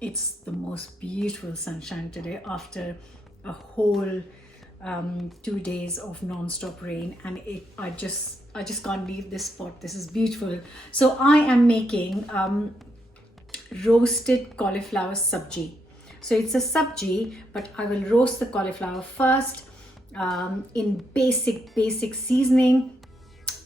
It's the most beautiful sunshine today after a whole 2 days of non-stop rain, and I just can't leave this spot. This is beautiful. So I am making roasted cauliflower sabji. So it's a sabji, but I will roast the cauliflower first in basic seasoning,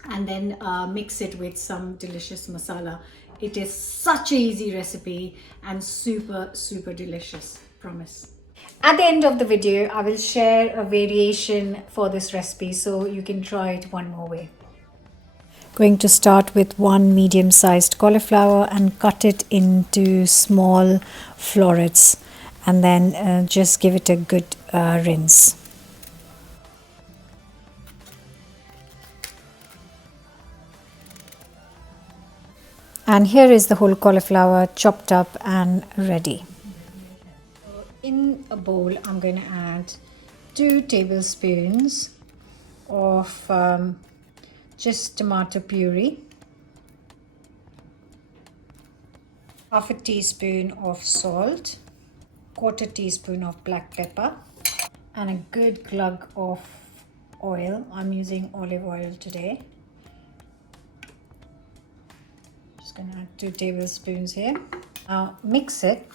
and then mix it with some delicious masala. It is such an easy recipe and super delicious, promise. At the end of the video, I will share a variation for this recipe so you can try it one more way. Going to start with one medium-sized cauliflower and cut it into small florets, and then just give it a good rinse. And here is the whole cauliflower chopped up and ready. In a bowl, I'm going to add 2 tablespoons of just tomato puree, half a teaspoon of salt, quarter teaspoon of black pepper, and a good glug of oil. I'm using olive oil today. Just gonna add 2 tablespoons here. Now mix it.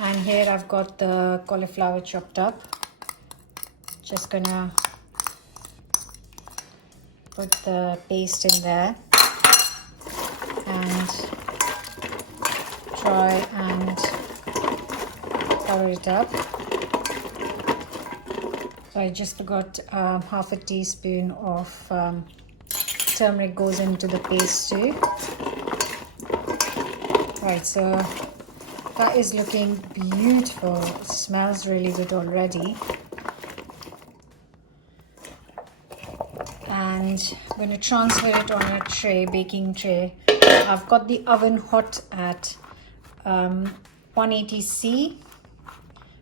And here I've got the cauliflower chopped up. Just gonna put the paste in there and try and cover it up. So I just got half a teaspoon of turmeric goes into the paste too. Right, so that is looking beautiful. It smells really good already. And I'm going to transfer it on a tray, baking tray. I've got the oven hot at 180C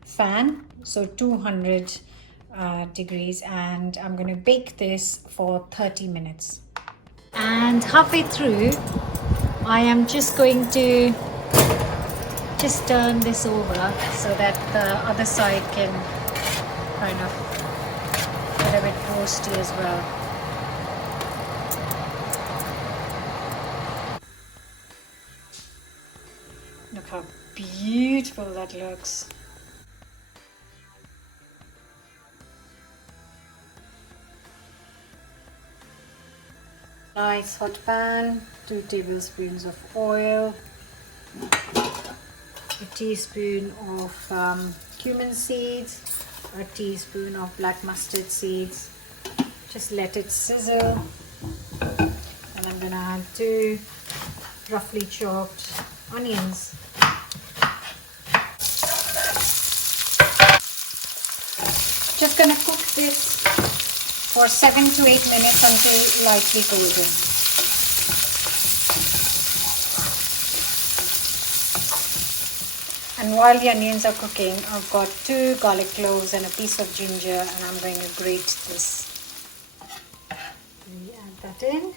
fan, so 200 degrees, and I'm going to bake this for 30 minutes. And halfway through, I am just going to just turn this over so that the other side can kind of get a bit roasty as well. Look how beautiful that looks. Nice hot pan, 2 tablespoons of oil, a teaspoon of cumin seeds, a teaspoon of black mustard seeds. Just let it sizzle, and I'm gonna add 2 roughly chopped onions. Just gonna cook this for 7 to 8 minutes until lightly golden. And while the onions are cooking, I've got 2 garlic cloves and a piece of ginger, and I'm going to grate this. We add that in.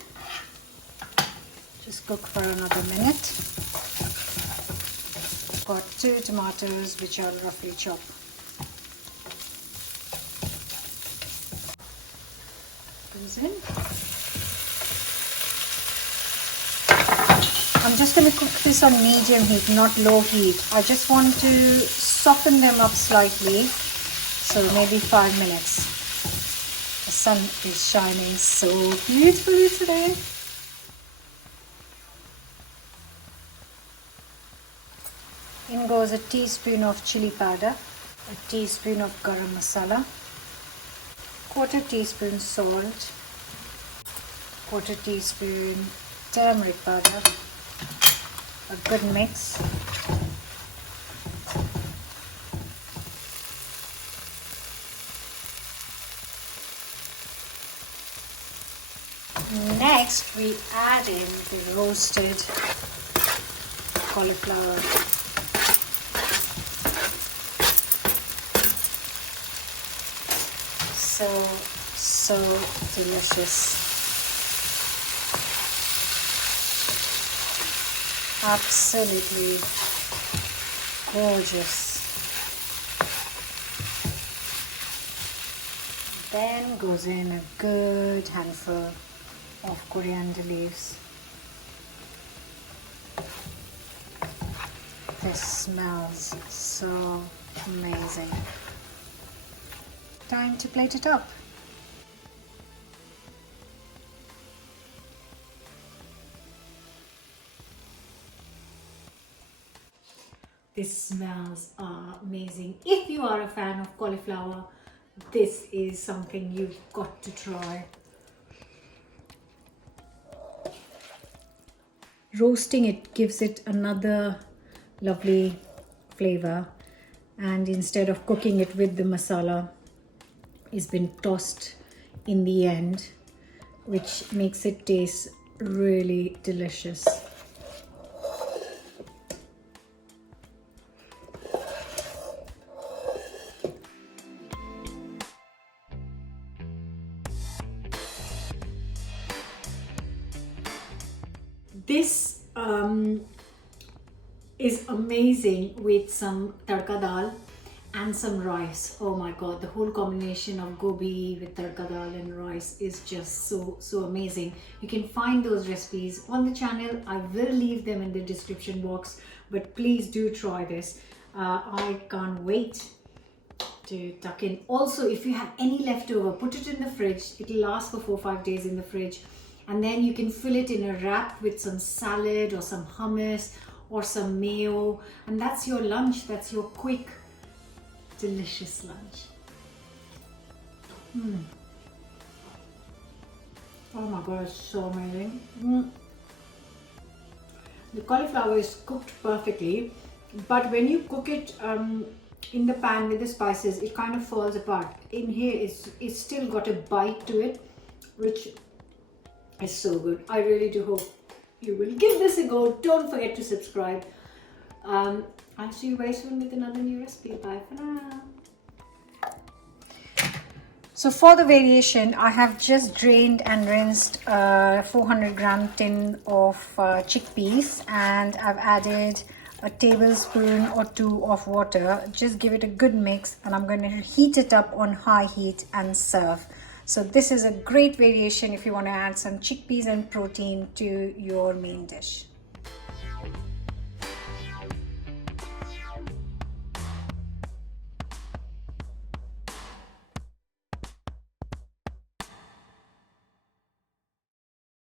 Just cook for another minute. I've got 2 tomatoes which are roughly chopped. Goes in. I'm just going to cook this on medium heat, not low heat. I just want to soften them up slightly, so maybe 5 minutes. The sun is shining so beautifully today. In goes a teaspoon of chilli powder, a teaspoon of garam masala, quarter teaspoon salt, quarter teaspoon turmeric powder, a good mix. Next, we add in the roasted cauliflower. so delicious. Absolutely gorgeous. Then goes in a good handful of coriander leaves. This smells so amazing. Time to plate it up. This smells amazing. If you are a fan of cauliflower, this is something you've got to try. Roasting it gives it another lovely flavor, and instead of cooking it with the masala, it's been tossed in the end, which makes it taste really delicious. This is amazing with some tadka dal and some rice. Oh my god, the whole combination of gobi with tadka dal and rice is just so amazing. You can find those recipes on the channel. I will leave them in the description box, but please do try this. I can't wait to tuck in. Also, if you have any leftover, put it in the fridge. It'll last for 4 or 5 days in the fridge, and then you can fill it in a wrap with some salad or some hummus or some mayo, and that's your lunch. That's your quick, delicious lunch. Oh my god, it's so amazing. The cauliflower is cooked perfectly, but when you cook it in the pan with the spices, it kind of falls apart. In here, it's still got a bite to it, which is so good. I really do hope you will give this a go. Don't forget to subscribe. I'll see you very soon with another new recipe. Bye for now. So for the variation, I have just drained and rinsed a 400 gram tin of chickpeas, and I've added a tablespoon or 2 of water. Just give it a good mix, and I'm going to heat it up on high heat and serve. So this is a great variation if you want to add some chickpeas and protein to your main dish.